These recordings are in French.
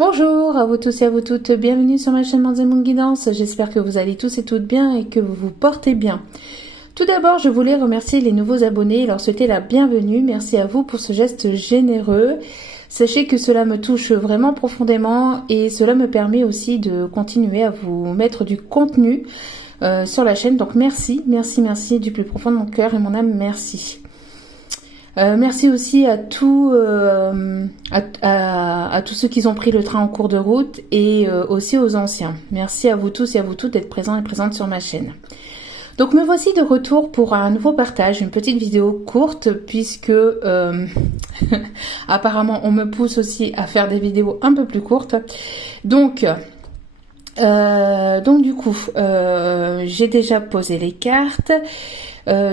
Bonjour à vous tous et à vous toutes, bienvenue sur ma chaîne Manzé Moon Guidance, j'espère que vous allez tous et toutes bien et que vous vous portez bien. Tout d'abord, je voulais remercier les nouveaux abonnés et leur souhaiter la bienvenue, merci à vous pour ce geste généreux. Sachez que cela me touche vraiment profondément et cela me permet aussi de continuer à vous mettre du contenu sur la chaîne, donc merci, merci, merci du plus profond de mon cœur et mon âme, merci. Merci aussi à tous ceux qui ont pris le train en cours de route et aussi aux anciens. Merci à vous tous et à vous toutes d'être présents et présentes sur ma chaîne. Donc me voici de retour pour un nouveau partage, une petite vidéo courte puisque apparemment on me pousse aussi à faire des vidéos un peu plus courtes. Donc du coup, j'ai déjà posé les cartes.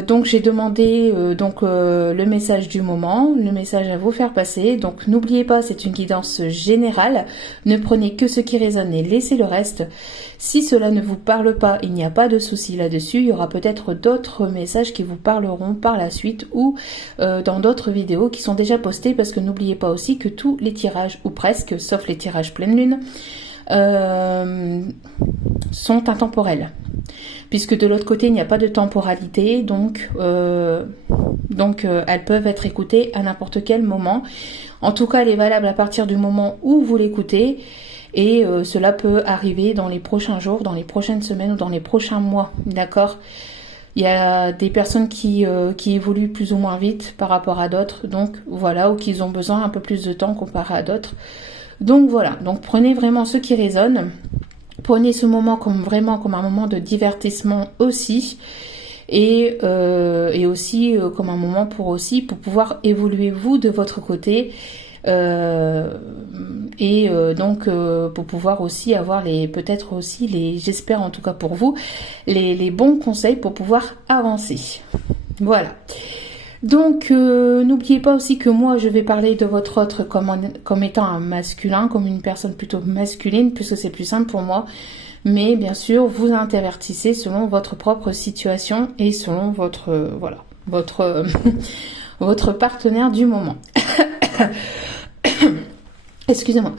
Donc j'ai demandé le message du moment, le message à vous faire passer. Donc n'oubliez pas, c'est une guidance générale. Ne prenez que ce qui résonne et laissez le reste. Si cela ne vous parle pas, il n'y a pas de souci là-dessus. Il y aura peut-être d'autres messages qui vous parleront par la suite ou dans d'autres vidéos qui sont déjà postées, parce que n'oubliez pas aussi que tous les tirages, ou presque, sauf les tirages pleine lune, sont intemporels, puisque de l'autre côté il n'y a pas de temporalité, donc elles peuvent être écoutées à n'importe quel moment. En tout cas, elle est valable à partir du moment où vous l'écoutez, et cela peut arriver dans les prochains jours, dans les prochaines semaines ou dans les prochains mois, d'accord? Il y a des personnes qui évoluent plus ou moins vite par rapport à d'autres, donc voilà, ou qui ont besoin un peu plus de temps comparé à d'autres. Donc voilà, donc prenez vraiment ce qui résonne, prenez ce moment vraiment comme un moment de divertissement aussi, et aussi comme un moment pour pouvoir évoluer vous de votre côté, pour pouvoir aussi avoir peut-être aussi j'espère en tout cas pour vous, les bons conseils pour pouvoir avancer. Voilà. Donc, n'oubliez pas aussi que moi, je vais parler de votre autre comme étant un masculin, comme une personne plutôt masculine, puisque c'est plus simple pour moi. Mais bien sûr, vous intervertissez selon votre propre situation et selon votre votre partenaire du moment. Excusez-moi.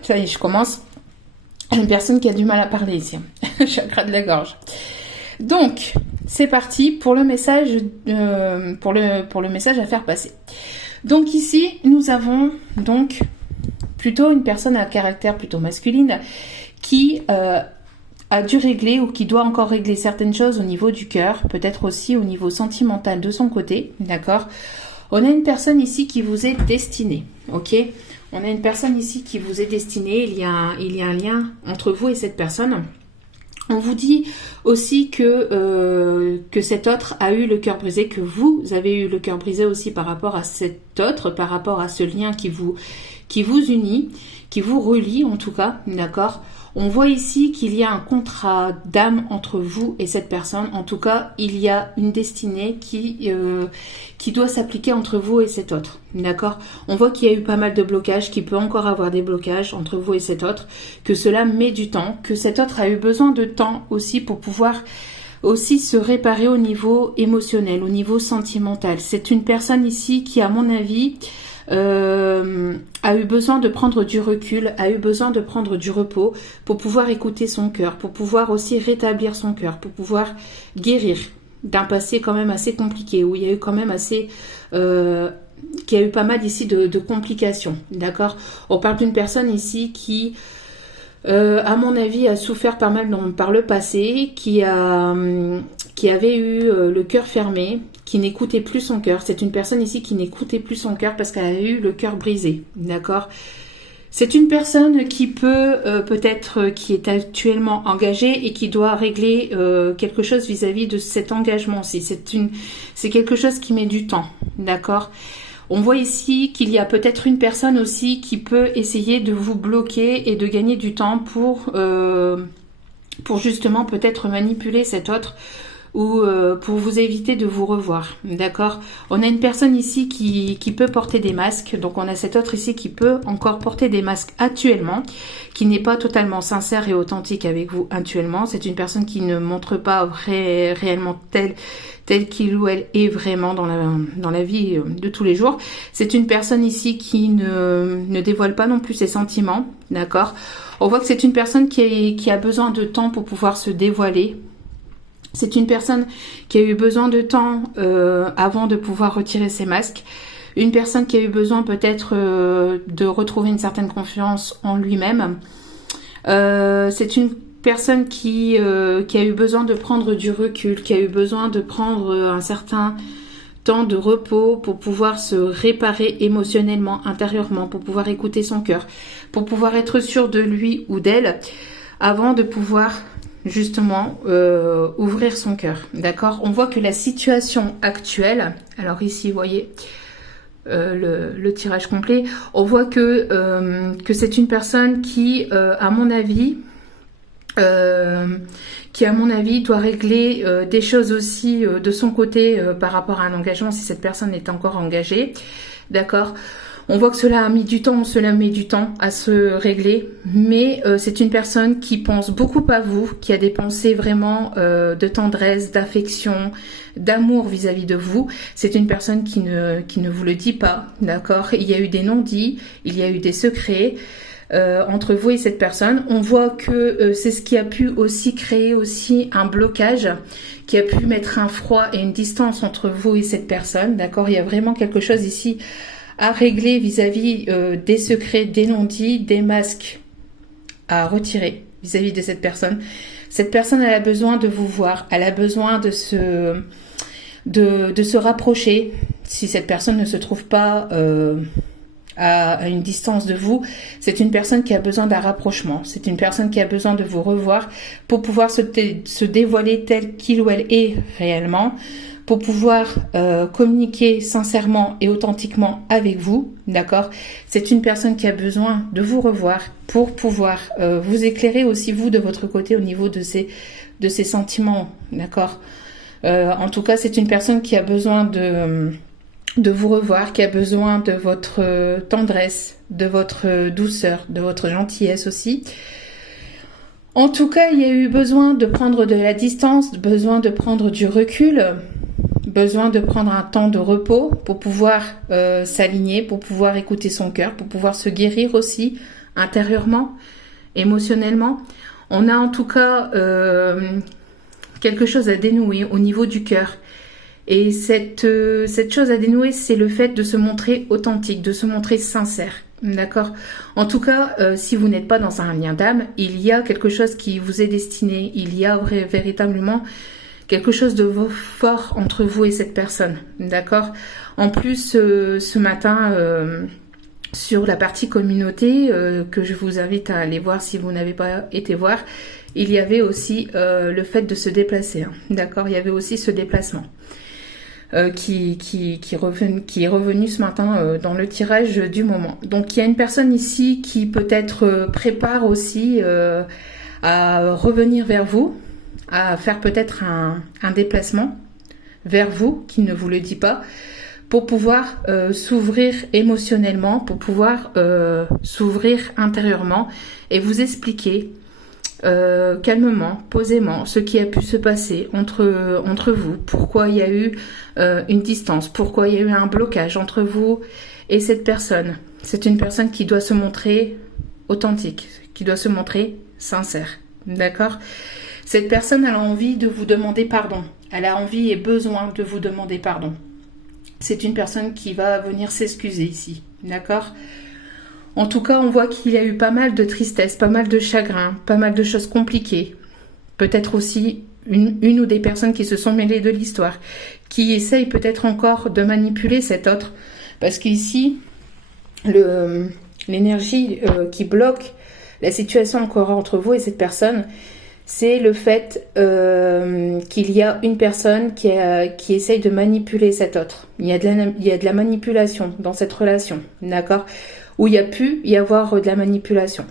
Ça y est, je commence. Une personne qui a du mal à parler ici. Chakra de la gorge. Donc, c'est parti pour le message, pour le message à faire passer. Donc ici, nous avons donc plutôt une personne à caractère plutôt masculine qui a dû régler ou qui doit encore régler certaines choses au niveau du cœur, peut-être aussi au niveau sentimental de son côté, d'accord? On a une personne ici qui vous est destinée, ok? On a une personne ici qui vous est destinée, il y a un lien entre vous et cette personne. On vous dit aussi que cet autre a eu le cœur brisé, que vous avez eu le cœur brisé aussi par rapport à cet autre, par rapport à ce lien qui vous unit, qui vous relie en tout cas, d'accord? On voit ici qu'il y a un contrat d'âme entre vous et cette personne. En tout cas, il y a une destinée qui doit s'appliquer entre vous et cet autre. D'accord? On voit qu'il y a eu pas mal de blocages, qu'il peut encore avoir des blocages entre vous et cet autre, que cela met du temps, que cet autre a eu besoin de temps aussi pour pouvoir aussi se réparer au niveau émotionnel, au niveau sentimental. C'est une personne ici qui, à mon avis, a eu besoin de prendre du recul, a eu besoin de prendre du repos pour pouvoir écouter son cœur, pour pouvoir aussi rétablir son cœur, pour pouvoir guérir d'un passé quand même assez compliqué, où il y a eu quand même assez... qui a eu pas mal ici de complications, d'accord? On parle d'une personne ici qui... à mon avis, a souffert pas mal par le passé, qui avait eu le cœur fermé, qui n'écoutait plus son cœur. C'est une personne ici qui n'écoutait plus son cœur parce qu'elle a eu le cœur brisé, d'accord? C'est une personne qui peut-être qui est actuellement engagée et qui doit régler quelque chose vis-à-vis de cet engagement aussi. C'est quelque chose qui met du temps, d'accord? On voit ici qu'il y a peut-être une personne aussi qui peut essayer de vous bloquer et de gagner du temps pour justement peut-être manipuler cet autre ou pour vous éviter de vous revoir, d'accord? On a une personne ici qui peut porter des masques, donc on a cet autre ici qui peut encore porter des masques actuellement, qui n'est pas totalement sincère et authentique avec vous actuellement. C'est une personne qui ne montre pas réellement tel qu'il ou elle est vraiment dans la vie de tous les jours. C'est une personne ici qui ne dévoile pas non plus ses sentiments, d'accord? On voit que c'est une personne qui a besoin de temps pour pouvoir se dévoiler. C'est une personne qui a eu besoin de temps avant de pouvoir retirer ses masques. Une personne qui a eu besoin peut-être de retrouver une certaine confiance en lui-même. C'est une personne qui a eu besoin de prendre du recul, qui a eu besoin de prendre un certain temps de repos pour pouvoir se réparer émotionnellement, intérieurement, pour pouvoir écouter son cœur, pour pouvoir être sûr de lui ou d'elle avant de pouvoir justement ouvrir son cœur, d'accord? On voit que la situation actuelle, alors ici vous voyez le tirage complet, on voit que c'est une personne qui à mon avis doit régler des choses aussi de son côté par rapport à un engagement si cette personne est encore engagée, d'accord? On voit que cela met du temps à se régler, mais c'est une personne qui pense beaucoup à vous, qui a des pensées vraiment de tendresse, d'affection, d'amour vis-à-vis de vous. C'est une personne qui ne vous le dit pas, d'accord? Il y a eu des non-dits, il y a eu des secrets entre vous et cette personne. On voit que c'est ce qui a pu aussi créer aussi un blocage, qui a pu mettre un froid et une distance entre vous et cette personne, d'accord? Il y a vraiment quelque chose ici à régler vis-à-vis des secrets, des non-dits, des masques à retirer vis-à-vis de cette personne. Cette personne, elle a besoin de vous voir, elle a besoin de se rapprocher. Si cette personne ne se trouve pas à une distance de vous, c'est une personne qui a besoin d'un rapprochement. C'est une personne qui a besoin de vous revoir pour pouvoir se dévoiler tel qu'il ou elle est réellement, pour pouvoir communiquer sincèrement et authentiquement avec vous, d'accord? C'est une personne qui a besoin de vous revoir pour pouvoir vous éclairer aussi vous de votre côté au niveau de ses sentiments, d'accord? En tout cas, c'est une personne qui a besoin de vous revoir, qui a besoin de votre tendresse, de votre douceur, de votre gentillesse aussi. En tout cas, il y a eu besoin de prendre de la distance, besoin de prendre du recul, besoin de prendre un temps de repos pour pouvoir s'aligner, pour pouvoir écouter son cœur, pour pouvoir se guérir aussi intérieurement, émotionnellement. On a en tout cas quelque chose à dénouer au niveau du cœur. Et cette chose à dénouer, c'est le fait de se montrer authentique, de se montrer sincère. D'accord? En tout cas, si vous n'êtes pas dans un lien d'âme, il y a quelque chose qui vous est destiné. Il y a véritablement quelque chose de fort entre vous et cette personne. D'accord? En plus, ce matin, sur la partie communauté, que je vous invite à aller voir si vous n'avez pas été voir, il y avait aussi le fait de se déplacer. Hein. D'accord? Il y avait aussi ce déplacement. Qui est revenu ce matin dans le tirage du moment. Donc il y a une personne ici qui peut-être prépare aussi à revenir vers vous, à faire peut-être un déplacement vers vous, qui ne vous le dit pas, pour pouvoir s'ouvrir émotionnellement, pour pouvoir s'ouvrir intérieurement et vous expliquer calmement, posément, ce qui a pu se passer entre vous, pourquoi il y a eu une distance, pourquoi il y a eu un blocage entre vous et cette personne. C'est une personne qui doit se montrer authentique, qui doit se montrer sincère, d'accord? Cette personne, elle a envie de vous demander pardon, elle a envie et besoin de vous demander pardon. C'est une personne qui va venir s'excuser ici, d'accord? En tout cas, on voit qu'il y a eu pas mal de tristesse, pas mal de chagrin, pas mal de choses compliquées. Peut-être aussi une ou des personnes qui se sont mêlées de l'histoire, qui essayent peut-être encore de manipuler cet autre. Parce qu'ici, l'énergie qui bloque la situation encore entre vous et cette personne, c'est le fait qu'il y a une personne qui essaye de manipuler cet autre. Il y a de la manipulation dans cette relation, d'accord ? Où il y a pu y avoir de la manipulation.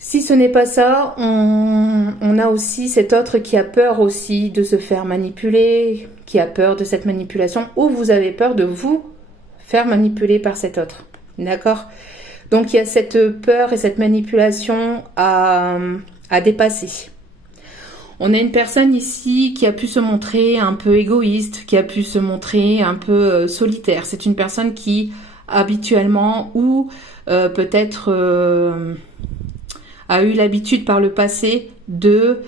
Si ce n'est pas ça, on a aussi cet autre qui a peur aussi de se faire manipuler, qui a peur de cette manipulation, ou vous avez peur de vous faire manipuler par cet autre. D'accord ? Donc il y a cette peur et cette manipulation à dépasser. On a une personne ici qui a pu se montrer un peu égoïste, qui a pu se montrer un peu solitaire. C'est une personne qui habituellement ou peut-être a eu l'habitude par le passé de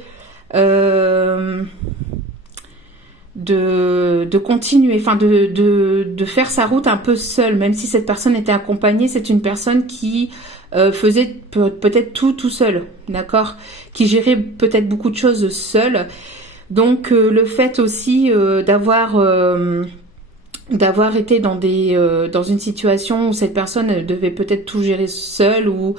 continuer, enfin de faire sa route un peu seule, même si cette personne était accompagnée. C'est une personne qui faisait peut-être tout seul, d'accord, qui gérait peut-être beaucoup de choses seule. Donc le fait aussi d'avoir été dans une situation où cette personne devait peut-être tout gérer seule, ou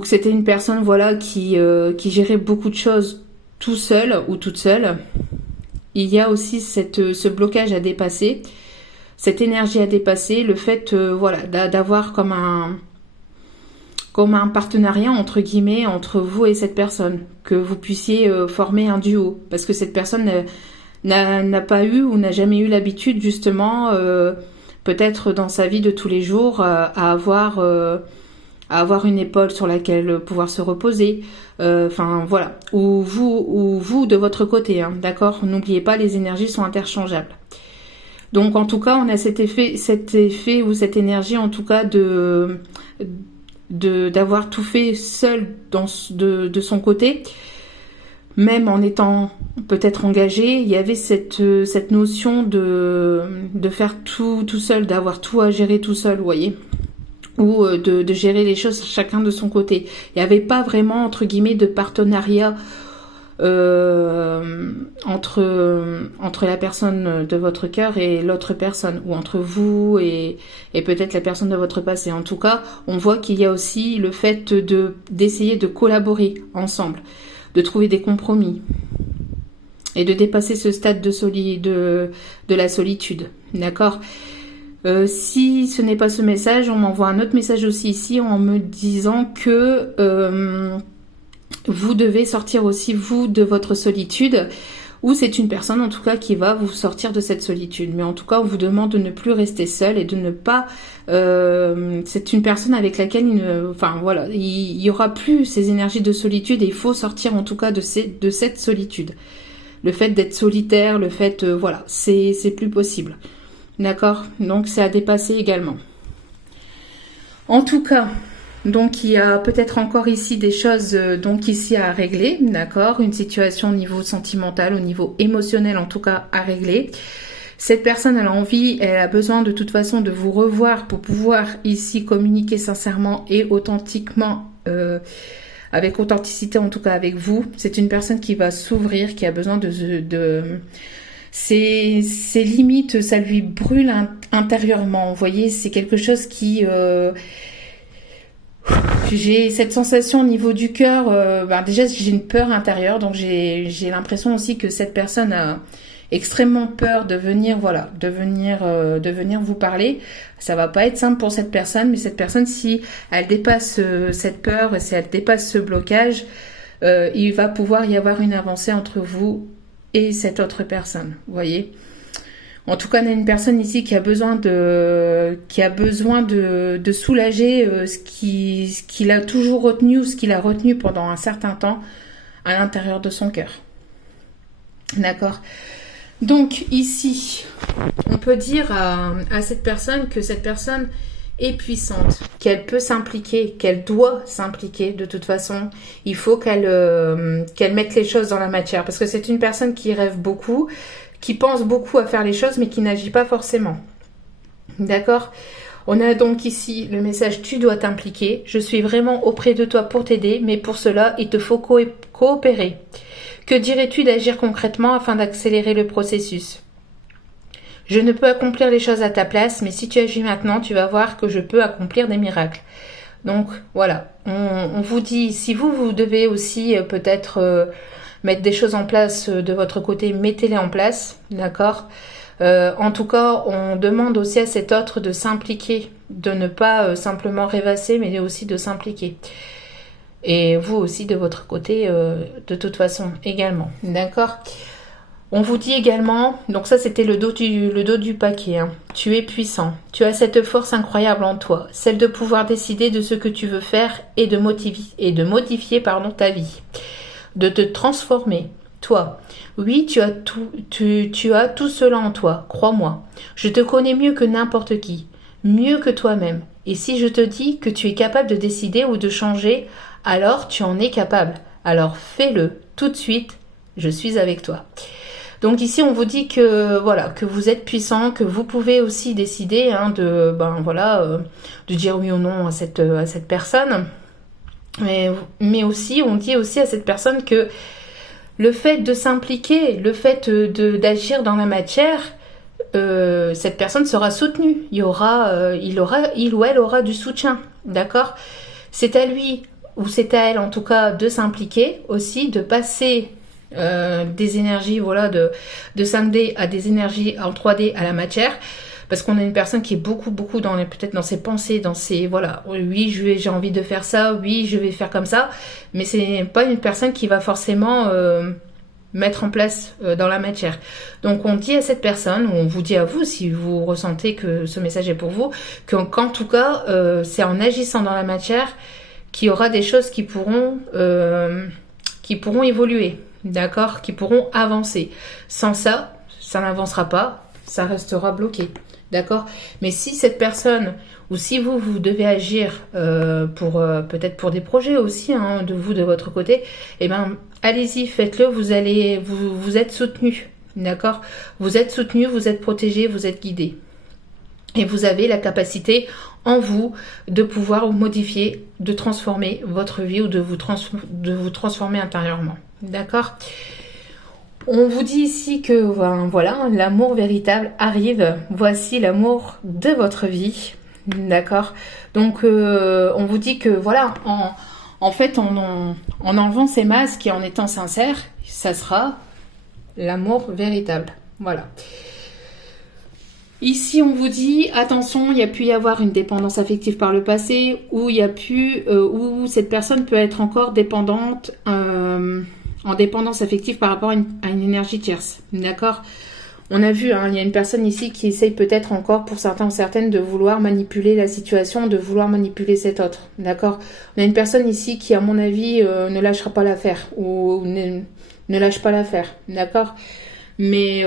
que c'était une personne voilà qui gérait beaucoup de choses tout seul ou toute seule. Il y a aussi ce blocage à dépasser, cette énergie à dépasser, le fait d'avoir comme un partenariat entre guillemets entre vous et cette personne, que vous puissiez former un duo, parce que cette personne n'a pas eu ou n'a jamais eu l'habitude justement peut-être dans sa vie de tous les jours à avoir une épaule sur laquelle pouvoir se reposer, voilà, ou vous de votre côté, hein, d'accord, n'oubliez pas, les énergies sont interchangeables. Donc en tout cas on a cet effet ou cette énergie en tout cas d'avoir tout fait seul de son côté, même en étant peut-être engagé. Il y avait cette notion de faire tout seul, d'avoir tout à gérer tout seul, vous voyez, ou de gérer les choses chacun de son côté. Il n'y avait pas vraiment entre guillemets de partenariat entre la personne de votre cœur et l'autre personne, ou entre vous et peut-être la personne de votre passé. En tout cas, on voit qu'il y a aussi le fait d'essayer de collaborer ensemble, de trouver des compromis et de dépasser ce stade de la solitude, d'accord. Si ce n'est pas ce message, on m'envoie un autre message aussi ici en me disant que vous devez sortir aussi vous de votre solitude, ou c'est une personne en tout cas qui va vous sortir de cette solitude. Mais en tout cas on vous demande de ne plus rester seul et de ne pas c'est une personne avec laquelle il y aura plus ces énergies de solitude, et il faut sortir en tout cas de cette solitude. Le fait d'être solitaire, le fait c'est plus possible, d'accord. Donc c'est à dépasser également. En tout cas, donc il y a peut-être encore ici des choses donc ici à régler, d'accord, une situation au niveau sentimental, au niveau émotionnel en tout cas à régler. Cette personne elle a envie, elle a besoin de toute façon de vous revoir pour pouvoir ici communiquer sincèrement et authentiquement, avec authenticité en tout cas avec vous. C'est une personne qui va s'ouvrir, qui a besoin de ses limites, ça lui brûle intérieurement, vous voyez, c'est quelque chose qui j'ai cette sensation au niveau du cœur, déjà j'ai une peur intérieure, donc j'ai l'impression aussi que cette personne a extrêmement peur de venir vous parler. Ça va pas être simple pour cette personne, mais cette personne, si elle dépasse cette peur et si elle dépasse ce blocage, il va pouvoir y avoir une avancée entre vous et cette autre personne, vous voyez. En tout cas, on a une personne ici qui a besoin de soulager ce qu'il a toujours retenu, ou ce qu'il a retenu pendant un certain temps à l'intérieur de son cœur. D'accord. Donc ici, on peut dire à cette personne que cette personne est puissante, qu'elle peut s'impliquer, qu'elle doit s'impliquer de toute façon. Il faut qu'elle mette les choses dans la matière, parce que c'est une personne qui rêve beaucoup, qui pense beaucoup à faire les choses, mais qui n'agit pas forcément. D'accord ? On a donc ici le message « Tu dois t'impliquer. Je suis vraiment auprès de toi pour t'aider, mais pour cela, il te faut coopérer. Que dirais-tu d'agir concrètement afin d'accélérer le processus ? Je ne peux accomplir les choses à ta place, mais si tu agis maintenant, tu vas voir que je peux accomplir des miracles. » Donc voilà, on vous dit, si vous devez aussi peut-être mettre des choses en place de votre côté, mettez-les en place, d'accord ? En tout cas, on demande aussi à cet autre de s'impliquer de ne pas simplement rêvasser, mais aussi de s'impliquer. Et vous aussi de votre côté, de toute façon, également. D'accord ? On vous dit également, donc ça c'était le dos du paquet, hein. Tu es puissant, tu as cette force incroyable en toi, celle de pouvoir décider de ce que tu veux faire et de modifier ta vie, de te transformer. Toi, oui, tu as tout cela en toi, crois-moi. Je te connais mieux que n'importe qui, mieux que toi-même. Et si je te dis que tu es capable de décider ou de changer, alors tu en es capable. Alors fais-le tout de suite, je suis avec toi. Donc ici, on vous dit que voilà, que vous êtes puissant, que vous pouvez aussi décider de dire oui ou non à cette personne. Mais aussi, on dit aussi à cette personne que le fait de s'impliquer, le fait d'agir dans la matière, cette personne sera soutenue. Il ou elle aura du soutien, d'accord ? C'est à lui ou c'est à elle en tout cas de s'impliquer aussi, de passer des énergies de 5D à des énergies en 3D à la matière, parce qu'on a une personne qui est beaucoup peut-être dans ses pensées, dans ses oui j'ai envie de faire ça, oui je vais faire comme ça, mais c'est pas une personne qui va forcément mettre en place dans la matière. Donc on dit à cette personne, ou on vous dit à vous si vous ressentez que ce message est pour vous, qu'en tout cas c'est en agissant dans la matière qu'il y aura des choses qui pourront évoluer. D'accord, qui pourront avancer. Sans ça, ça n'avancera pas, ça restera bloqué. D'accord ? Mais si cette personne, ou si vous devez agir peut-être pour des projets aussi, de votre côté, allez-y, faites-le, vous êtes soutenu. D'accord ? Vous êtes soutenu, vous êtes protégé, vous êtes guidé. Et vous avez la capacité en vous de pouvoir modifier, de transformer votre vie ou de vous transformer intérieurement. D'accord ? On vous dit ici que l'amour véritable arrive. Voici l'amour de votre vie. D'accord ? Donc on vous dit que en fait en enlevant ces masques et en étant sincère, ça sera l'amour véritable. Voilà. Ici, on vous dit, attention, il y a pu y avoir une dépendance affective par le passé, où cette personne peut être encore dépendante, en dépendance affective par rapport à une énergie tierce. D'accord ? On a vu, il y a une personne ici qui essaye peut-être encore, pour certains ou certaines, de vouloir manipuler la situation, de vouloir manipuler cet autre. D'accord ? On a une personne ici qui, à mon avis, ne lâchera pas l'affaire, ou ne lâche pas l'affaire. D'accord ? Mais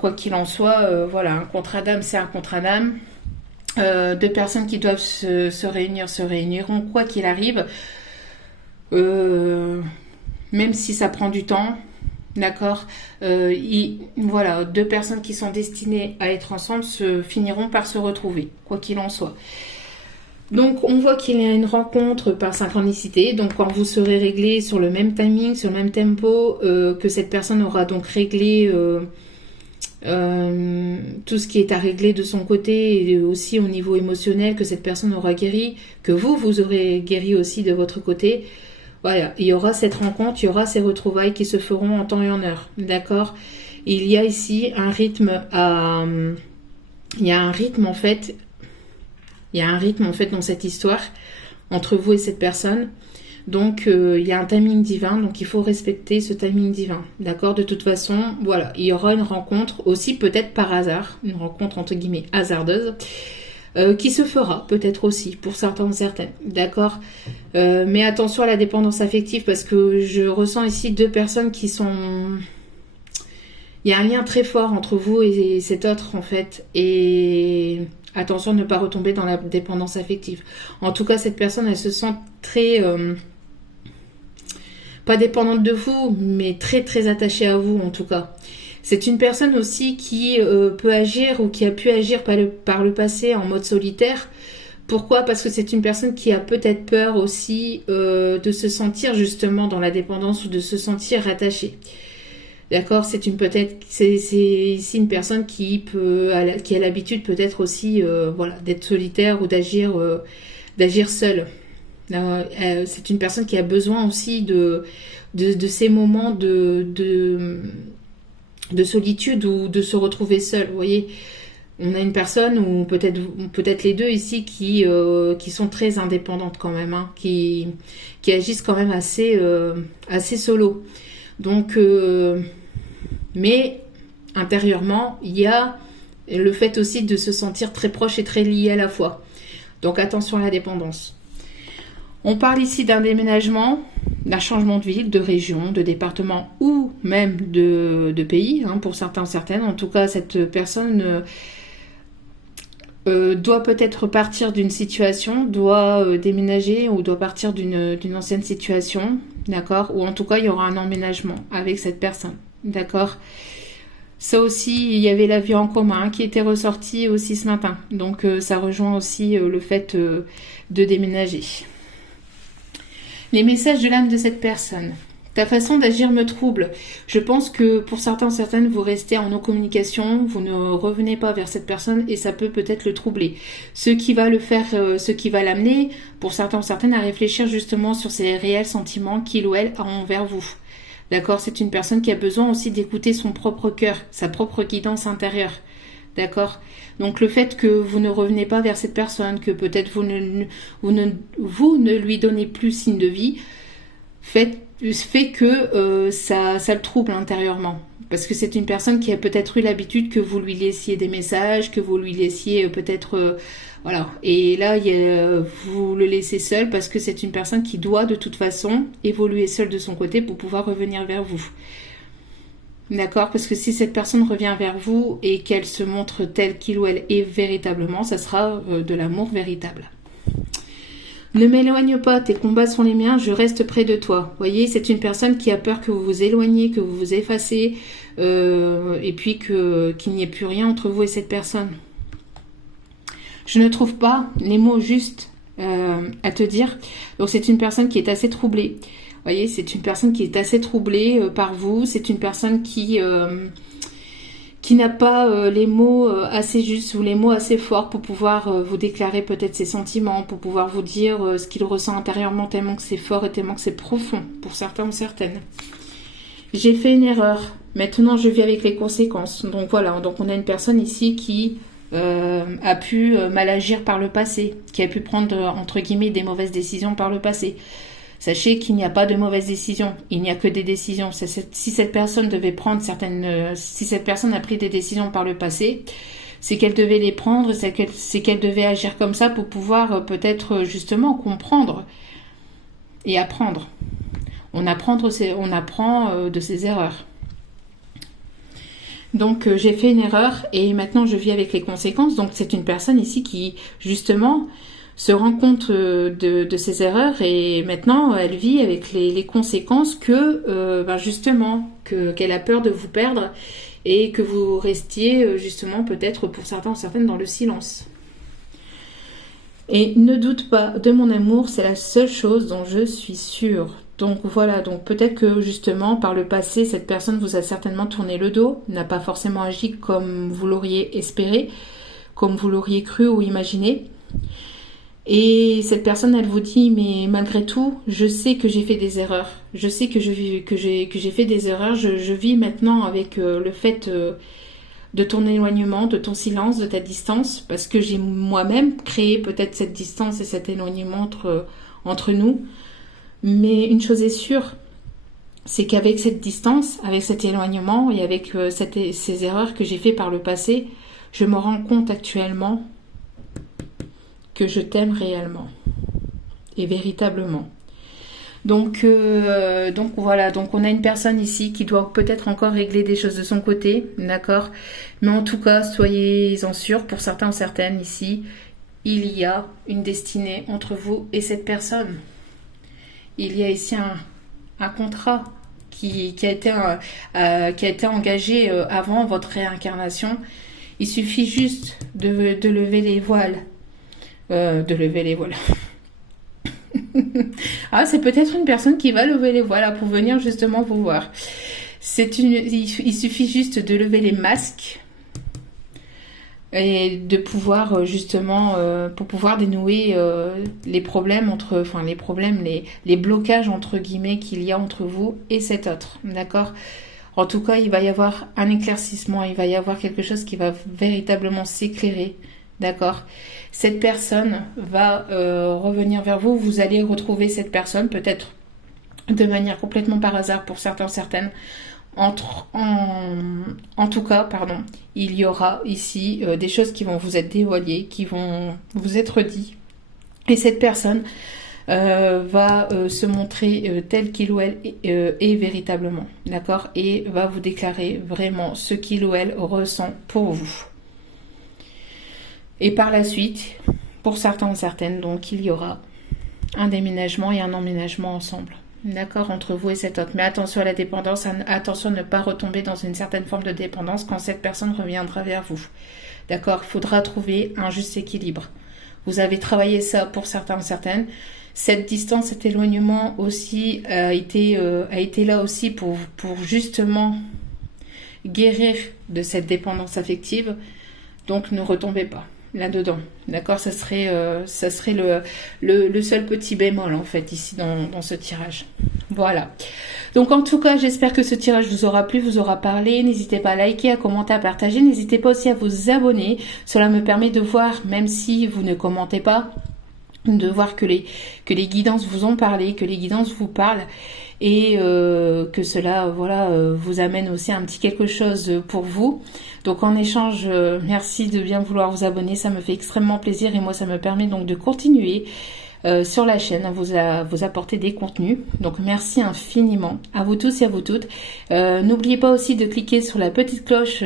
quoi qu'il en soit, un contrat d'âme, c'est un contrat d'âme. Deux personnes qui doivent se réunir se réuniront, quoi qu'il arrive. Même si ça prend du temps, d'accord. Deux personnes qui sont destinées à être ensemble finiront par se retrouver, quoi qu'il en soit. Donc on voit qu'il y a une rencontre par synchronicité, donc quand vous serez réglé sur le même timing, sur le même tempo, que cette personne aura donc réglé tout ce qui est à régler de son côté, et aussi au niveau émotionnel, que cette personne aura guéri, que vous aurez guéri aussi de votre côté. Voilà, il y aura cette rencontre, il y aura ces retrouvailles qui se feront en temps et en heure, d'accord ? Il y a ici un rythme Il y a un rythme en fait dans cette histoire entre vous et cette personne. Donc il y a un timing divin, donc il faut respecter ce timing divin. D'accord ? De toute façon, il y aura une rencontre aussi peut-être par hasard, une rencontre entre guillemets hasardeuse, qui se fera peut-être aussi pour certains ou certaines. D'accord ? Mais attention à la dépendance affective, parce que je ressens ici deux personnes qui sont... Il y a un lien très fort entre vous et cet autre en fait, et... Attention de ne pas retomber dans la dépendance affective. En tout cas, cette personne, elle se sent très... pas dépendante de vous, mais très très attachée à vous en tout cas. C'est une personne aussi qui peut agir ou qui a pu agir par le passé en mode solitaire. Pourquoi ? Parce que c'est une personne qui a peut-être peur aussi de se sentir justement dans la dépendance ou de se sentir attachée. D'accord, c'est ici une personne qui a l'habitude peut-être aussi d'être solitaire ou d'agir seule. C'est une personne qui a besoin aussi de ces moments de solitude ou de se retrouver seule, vous voyez. On a une personne, ou peut-être les deux ici, qui sont très indépendantes quand même, hein, qui agissent quand même assez solo. Donc, mais intérieurement, il y a le fait aussi de se sentir très proche et très lié à la fois. Donc attention à la dépendance. On parle ici d'un déménagement, d'un changement de ville, de région, de département ou même de pays, hein, pour certains, certaines. En tout cas, cette personne doit peut-être partir d'une situation, doit déménager ou doit partir d'une ancienne situation, d'accord? Ou en tout cas, il y aura un emménagement avec cette personne, d'accord? Ça aussi, il y avait la vie en commun qui était ressortie aussi ce matin. Donc ça rejoint aussi le fait de déménager. Les messages de l'âme de cette personne. Ta façon d'agir me trouble. Je pense que pour certains, certaines, vous restez en non-communication, vous ne revenez pas vers cette personne et ça peut-être le troubler. Ce qui va l'amener, pour certains, certaines, à réfléchir justement sur ses réels sentiments qu'il ou elle a envers vous. D'accord, c'est une personne qui a besoin aussi d'écouter son propre cœur, sa propre guidance intérieure. D'accord. Donc le fait que vous ne revenez pas vers cette personne, que peut-être vous ne lui donnez plus signe de vie, fait que ça le trouble intérieurement. Parce que c'est une personne qui a peut-être eu l'habitude que vous lui laissiez des messages, que vous lui laissiez peut-être... voilà. Et là, vous le laissez seul parce que c'est une personne qui doit de toute façon évoluer seule de son côté pour pouvoir revenir vers vous. D'accord? Parce que si cette personne revient vers vous et qu'elle se montre telle qu'il ou elle est véritablement, ça sera de l'amour véritable. Ne m'éloigne pas, tes combats sont les miens, je reste près de toi. Vous voyez, c'est une personne qui a peur que vous vous éloigniez, que vous vous effacez, et puis qu'il n'y ait plus rien entre vous et cette personne. Je ne trouve pas les mots justes à te dire. Donc c'est une personne qui est assez troublée. Vous voyez, c'est une personne qui est assez troublée par vous. C'est une personne qui n'a pas les mots assez justes ou les mots assez forts pour pouvoir vous déclarer peut-être ses sentiments, pour pouvoir vous dire ce qu'il ressent intérieurement tellement que c'est fort et tellement que c'est profond pour certains ou certaines. J'ai fait une erreur. Maintenant, je vis avec les conséquences. Donc voilà, donc on a une personne ici qui a pu mal agir par le passé, qui a pu prendre entre guillemets des mauvaises décisions par le passé. Sachez qu'il n'y a pas de mauvaises décisions, il n'y a que des décisions. Si cette personne devait prendre si cette personne a pris des décisions par le passé, c'est qu'elle devait les prendre, c'est qu'elle devait agir comme ça pour pouvoir peut-être justement comprendre et apprendre. On apprend de ses erreurs. Donc j'ai fait une erreur et maintenant je vis avec les conséquences. Donc c'est une personne ici qui justement se rend compte de ses erreurs et maintenant elle vit avec les conséquences qu'elle a peur de vous perdre et que vous restiez justement peut-être pour certains ou certaines dans le silence. Et ne doute pas de mon amour, c'est la seule chose dont je suis sûre. Donc voilà, donc peut-être que justement par le passé, cette personne vous a certainement tourné le dos, n'a pas forcément agi comme vous l'auriez espéré, comme vous l'auriez cru ou imaginé. Et cette personne, elle vous dit, mais malgré tout, je sais que j'ai fait des erreurs. Je sais que j'ai fait des erreurs. Je vis maintenant avec le fait de ton éloignement, de ton silence, de ta distance, parce que j'ai moi-même créé peut-être cette distance et cet éloignement entre nous. Mais une chose est sûre, c'est qu'avec cette distance, avec cet éloignement et avec ces erreurs que j'ai fait par le passé, je me rends compte actuellement que je t'aime réellement et véritablement. Donc voilà, donc on a une personne ici qui doit peut-être encore régler des choses de son côté, d'accord? Mais en tout cas, soyez-en sûrs, pour certains ou certaines ici, il y a une destinée entre vous et cette personne. Il y a ici un contrat qui a été engagé avant votre réincarnation. Il suffit juste de lever les voiles. Ah, c'est peut-être une personne qui va lever les voiles pour venir justement vous voir. Il suffit juste de lever les masques et de pouvoir justement pour pouvoir dénouer les problèmes les blocages entre guillemets qu'il y a entre vous et cet autre, d'accord? En tout cas, il va y avoir un éclaircissement, il va y avoir quelque chose qui va véritablement s'éclairer, d'accord? Cette personne va revenir vers vous, vous allez retrouver cette personne, peut-être de manière complètement par hasard pour certains, certaines. En tout cas, pardon, il y aura ici des choses qui vont vous être dévoilées, qui vont vous être dites. Et cette personne va se montrer tel qu'il ou elle est véritablement, d'accord? Et va vous déclarer vraiment ce qu'il ou elle ressent pour vous. Et par la suite, pour certains ou certaines, donc il y aura un déménagement et un emménagement ensemble, d'accord, entre vous et cet autre. Mais attention à la dépendance, attention à ne pas retomber dans une certaine forme de dépendance quand cette personne reviendra vers vous, d'accord? Il faudra trouver un juste équilibre. Vous avez travaillé ça pour certains ou certaines. Cette distance, cet éloignement aussi a été là aussi pour justement guérir de cette dépendance affective. Donc ne retombez pas là-dedans. D'accord? Ça serait le seul petit bémol en fait ici dans ce tirage. Voilà. Donc en tout cas, j'espère que ce tirage vous aura plu, vous aura parlé. N'hésitez pas à liker, à commenter, à partager. N'hésitez pas aussi à vous abonner. Cela me permet de voir, même si vous ne commentez pas, de voir que les guidances vous ont parlé, que les guidances vous parlent et que cela vous amène aussi un petit quelque chose pour vous. Donc en échange, merci de bien vouloir vous abonner, ça me fait extrêmement plaisir et moi ça me permet donc de continuer sur la chaîne à vous apporter des contenus. Donc merci infiniment à vous tous et à vous toutes. N'oubliez pas aussi de cliquer sur la petite cloche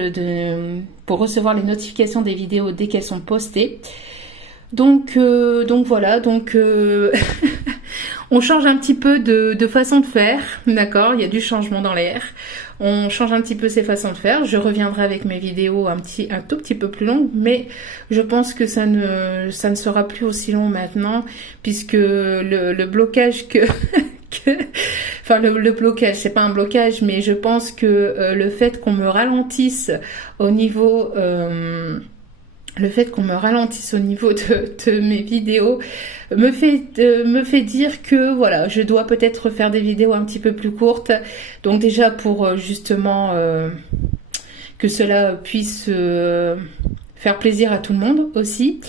pour recevoir les notifications des vidéos dès qu'elles sont postées. Donc voilà, on change un petit peu de façon de faire, d'accord? Il y a du changement dans l'air. On change un petit peu ces façons de faire. Je reviendrai avec mes vidéos un tout petit peu plus longues, mais je pense que ça ne sera plus aussi long maintenant, puisque le blocage enfin le blocage, c'est pas un blocage, mais je pense que le fait qu'on me ralentisse au niveau de mes vidéos me fait dire que voilà, je dois peut-être faire des vidéos un petit peu plus courtes. Donc déjà pour justement que cela puisse faire plaisir à tout le monde aussi.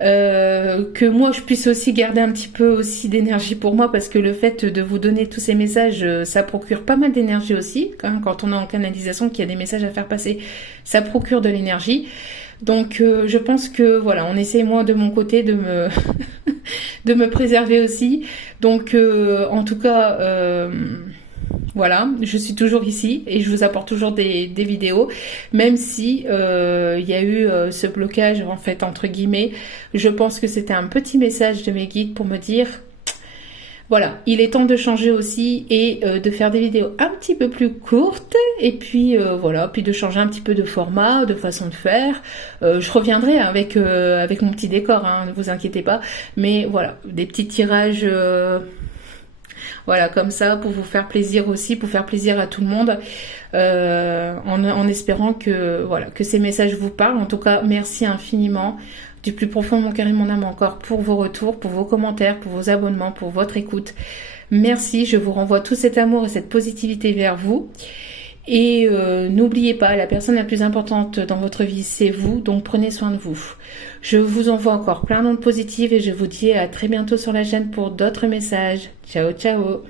Que moi je puisse aussi garder un petit peu aussi d'énergie pour moi, parce que le fait de vous donner tous ces messages, ça procure pas mal d'énergie aussi, hein, quand on est en canalisation, qu'il y a des messages à faire passer, ça procure de l'énergie. Donc je pense que voilà, on essaie moi de mon côté de me préserver aussi. Donc en tout cas voilà, je suis toujours ici et je vous apporte toujours des vidéos, même si il y a eu ce blocage en fait entre guillemets. Je pense que c'était un petit message de mes guides pour me dire voilà, il est temps de changer aussi et de faire des vidéos un petit peu plus courtes et puis voilà, puis de changer un petit peu de format, de façon de faire. Je reviendrai avec mon petit décor, hein, ne vous inquiétez pas, mais voilà, des petits tirages voilà, comme ça, pour vous faire plaisir aussi, pour faire plaisir à tout le monde, en espérant que voilà, que ces messages vous parlent. En tout cas, merci infiniment du plus profond de mon cœur et de mon âme encore pour vos retours, pour vos commentaires, pour vos abonnements, pour votre écoute. Merci, je vous renvoie tout cet amour et cette positivité vers vous. Et n'oubliez pas, la personne la plus importante dans votre vie, c'est vous, donc prenez soin de vous. Je vous envoie encore plein d'ondes positives et je vous dis à très bientôt sur la chaîne pour d'autres messages. Ciao, ciao!